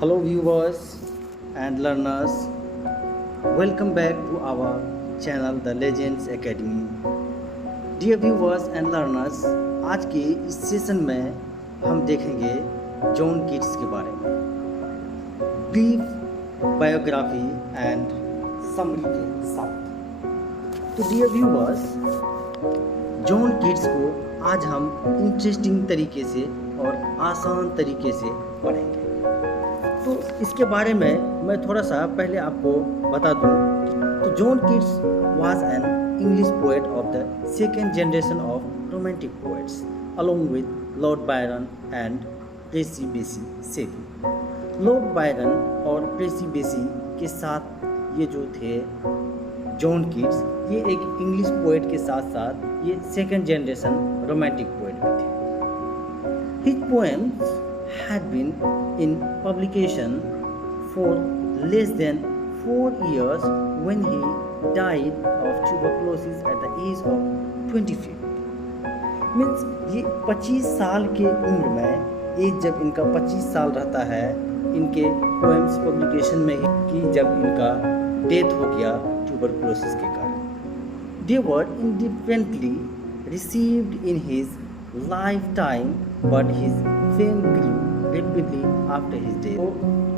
Hello, viewers and learners. Welcome back to our channel, The Legends Academy. Dear viewers and learners, आज के इस session में हम देखेंगे जॉन कीट्स के बारे में ब्रीफ बायोग्राफी एंड समरी के साथ। तो डियर व्यूवर्स, जॉन कीट्स को आज हम इंटरेस्टिंग तरीके से और आसान तरीके से पढ़ेंगे। तो इसके बारे में मैं थोड़ा सा पहले आपको बता दूं। तो John Keats was an English poet of the second generation of romantic poets along with Lord Byron and Percy Bysshe Shelley. Lord Byron और प्रेसी बेसी के साथ ये जो थे जॉन कीट्स, ये एक इंग्लिश पोएट के साथ साथ ये सेकेंड जनरेशन रोमांटिक पोएट भी थे। His poems had been in publication for less than 4 years when he died of tuberculosis at the age of 25. Means ये 25 साल के उम्र में, एज जब इनका 25 साल रहता है, इनके पोएम्स पब्लिकेशन में ही कि जब इनका डेथ हो गया ट्यूबरकुलोसिस के कारण। They were indifferently received in his lifetime, but his fame grew rapidly after his death. तो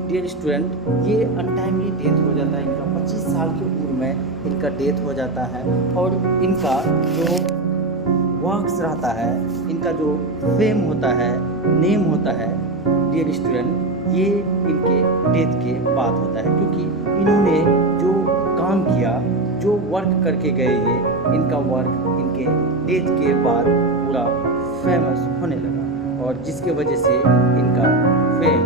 डियर स्टूडेंट, ये अनटाइमली डेथ हो जाता है इनका, 25 साल की उम्र में इनका डेथ हो जाता है। और इनका जो वर्क्स रहता है, इनका जो फेम होता है, नेम होता है डियर स्टूडेंट, ये इनके डेथ के बाद होता है, क्योंकि इन्होंने जो काम किया, जो वर्क करके गए, ये इनका वर्क इनके डेथ के बाद पूरा फेमस होने लगा, और जिसके वजह से इनका फेम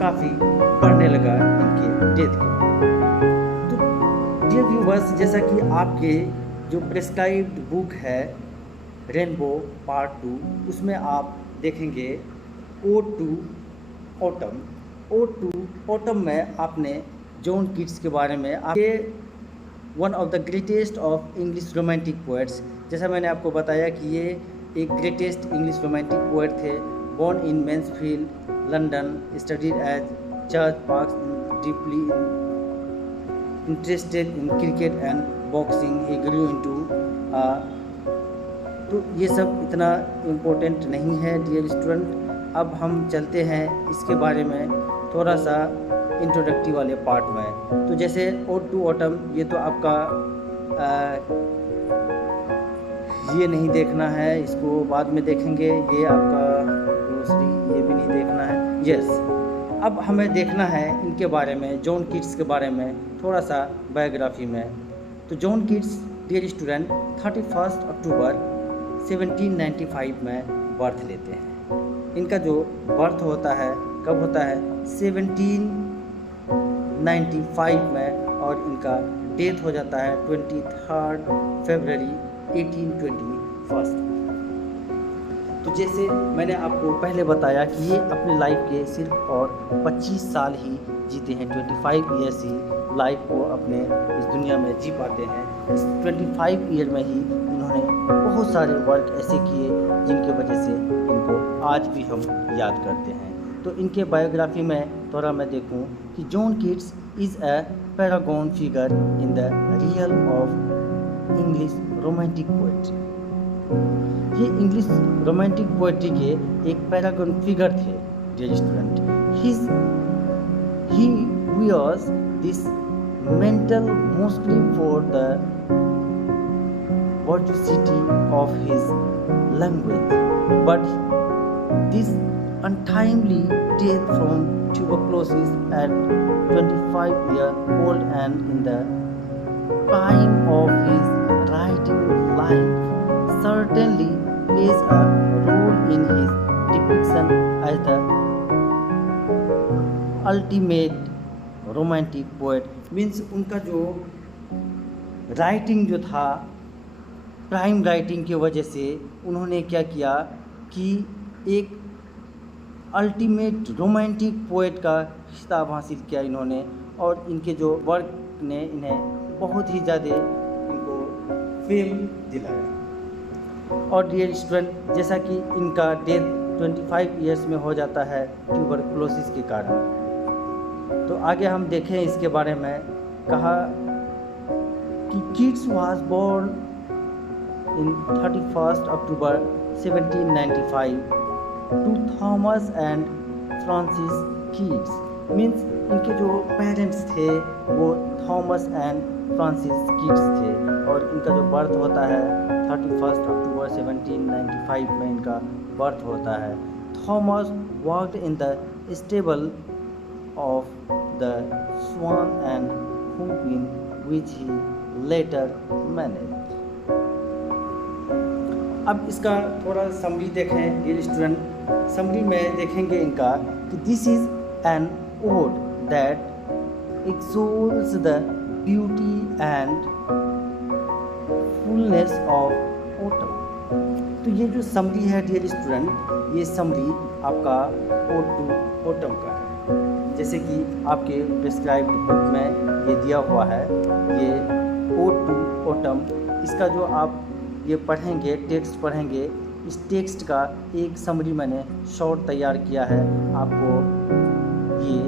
काफ़ी बढ़ने लगा इनके डेथ के। तो डियर व्यूवर्स, जैसा कि आपके जो प्रेस्क्राइब्ड बुक है रेनबो पार्ट 2, उसमें आप देखेंगे ode to autumn. Ode to autumn में आपने जॉन कीट्स के बारे में, आपके one of the greatest of English romantic poets, जैसा मैंने आपको बताया कि ये एक ग्रेटेस्ट इंग्लिश रोमांटिक पोएट थे। Born in Mansfield, London, studied as church park, deeply interested in cricket and boxing, he grew into. तो ये सब इतना इम्पोर्टेंट नहीं है डियर स्टूडेंट। अब हम चलते हैं इसके बारे में थोड़ा सा इंट्रोडक्टिव वाले पार्ट में। तो जैसे ओड टू ऑटम, ये तो आपका ये नहीं देखना है, इसको बाद में देखेंगे। ये आपका दूसरी, ये भी नहीं देखना है। यस, अब हमें देखना है इनके बारे में, जॉन कीट्स के बारे में थोड़ा सा बायोग्राफी में। तो John Keats dear student 31 October 1795 में बर्थ लेते हैं। इनका जो बर्थ होता है कब होता है? 1795 में, और इनका डेथ हो जाता है 23 फरवरी 1821। तो जैसे मैंने आपको पहले बताया कि ये अपने लाइफ के सिर्फ और 25 साल ही जीते हैं, 25 ईयर्स ही लाइफ को अपने इस दुनिया में जी पाते हैं। इस 25 ईयर में ही इन्होंने बहुत सारे वर्क ऐसे किए जिनके वजह से इनको आज भी हम याद करते हैं। तो इनके बायोग्राफी में थोड़ा मैं देखूं कि John Keats is a paragon figure in the real of English romantic poetry. ये इंग्लिश रोमांटिक पोएट्री के एक पैरागॉन फिगर थे dear student. He wears this mantle mostly for the virtuosity of his language, but this untimely death from tuberculosis at 25 years old and in the prime of his writing life certainly plays a role in his depiction as the ultimate romantic poet। Means उनका जो writing जो था, prime writing की वजह से उन्होंने क्या किया कि एक अल्टीमेट रोमांटिक पोएट का खिताब हासिल किया इन्होंने, और इनके जो वर्क ने इन्हें बहुत ही ज़्यादा इनको फेम दिलाया। और डियर स्टूडेंट, जैसा कि इनका डेथ 25 ईयर्स में हो जाता है ट्यूबरकुलोसिस के कारण। तो आगे हम देखें इसके बारे में। कहा कि Keats was born in 31 October 1795 to Thomas and Francis Keats. Means इनके जो पेरेंट्स थे वो थॉमस एंड फ्रांसिस कीट्स थे और इनका जो बर्थ होता है 31 अक्टूबर 1795 में इनका बर्थ होता है। Thomas worked in the stable of the Swan and hoop in which he later managed। अब इसका थोड़ा समरी देखें डियर स्टूडेंट। समरी में देखेंगे इनका कि this is an ode that extols the beauty and fullness of autumn। तो ये जो समरी है डियर स्टूडेंट, ये समरी आपका ओड टू ऑटम का है। जैसे कि आपके प्रिस्क्राइब्ड बुक में ये दिया हुआ है, ये ओड टू ऑटम। इसका जो आप ये पढ़ेंगे, टेक्स्ट पढ़ेंगे, इस टेक्स्ट का एक समरी मैंने शॉर्ट तैयार किया है, आपको ये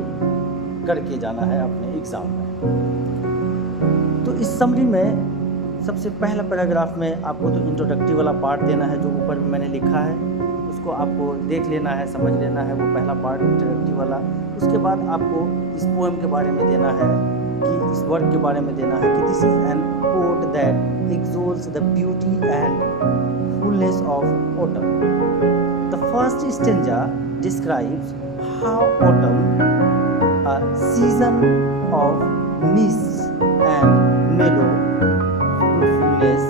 करके जाना है अपने एग्ज़ाम में। तो इस समरी में सबसे पहला पैराग्राफ में आपको तो इंट्रोडक्टिव वाला पार्ट देना है, जो ऊपर में मैंने लिखा है उसको आपको देख लेना है, समझ लेना है, वो पहला पार्ट इंट्रोडक्टिव वाला। उसके बाद आपको इस पोएम के बारे में देना है, कि इस वर्क के बारे में देना है कि this is an ode that extols the beauty and fullness of autumn. The first stanza describes how autumn, a season of mist and mellow fruitfulness,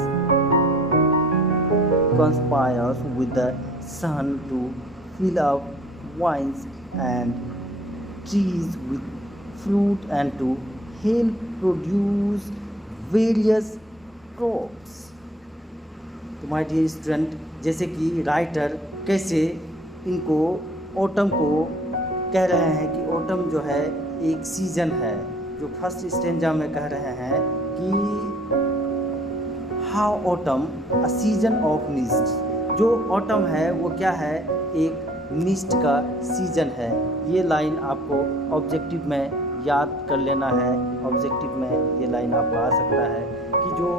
conspires with the sun to fill up vines and trees with fruit and to help produce various crops। तो my dear student, जैसे कि writer कैसे इनको autumn को कह रहे हैं कि ऑटम जो है एक सीजन है, जो फर्स्ट स्टेंजा में कह रहे हैं कि how autumn a season of mist. जो ऑटम है वो क्या है, एक मिस्ट का सीजन है। ये लाइन आपको ऑब्जेक्टिव में याद कर लेना है। ऑब्जेक्टिव में ये लाइन आपका आ सकता है कि जो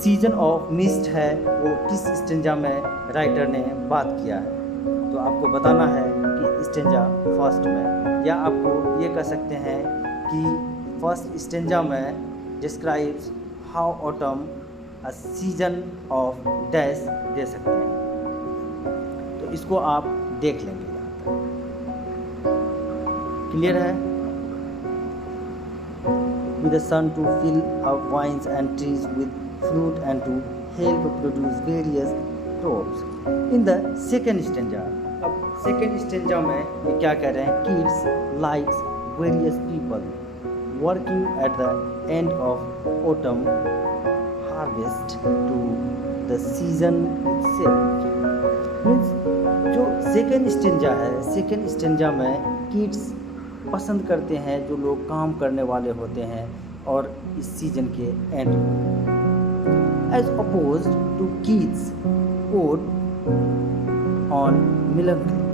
सीजन ऑफ मिस्ट है वो किस स्टेंजा में राइटर ने बात किया है। तो आपको बताना है कि स्टेंजा फर्स्ट में, या आपको ये कह सकते हैं कि फर्स्ट स्टेंजा में describes how autumn a season of dash दे सकते हैं। तो इसको आप देख लेंगे। क्लियर है? With the sun to fill up vines and trees with fruit and to help produce various crops। In the second stanza, अब सेकेंड स्टेंजा में ये क्या कह रहे हैं, Keats likes various people working at the end of autumn harvest to the season itself. Means जो second stanza है, second stanza में किड्स पसंद करते हैं, जो लोग काम करने वाले होते हैं और इस सीजन के एंड में, as opposed to Keats ode on melancholy।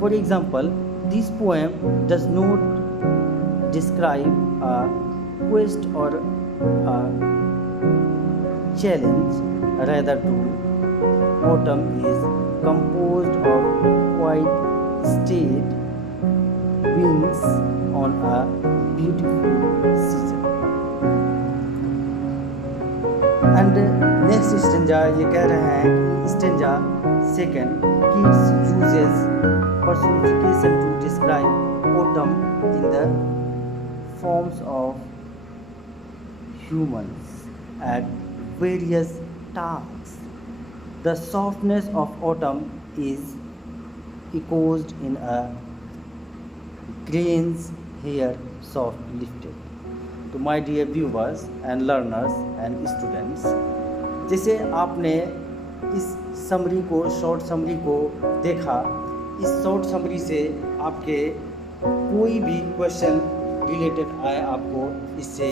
For example, this poem does not describe a quest or a challenge, rather to autumn is composed of quiet state wings on a beautiful season। And next stanza ये कह रहे हैं कि stanza second Keats uses personification to describe autumn in the forms of humans at various tasks। The softness of autumn is echoed in a grain's hair soft lifted। तो my dear viewers and learners and students, जैसे आपने इस summary को, short summary को देखा, इस short summary से आपके कोई भी क्वेश्चन रिलेटेड आए, आपको इससे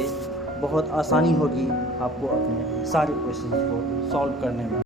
बहुत आसानी होगी आपको अपने सारे क्वेश्चन को सॉल्व करने में।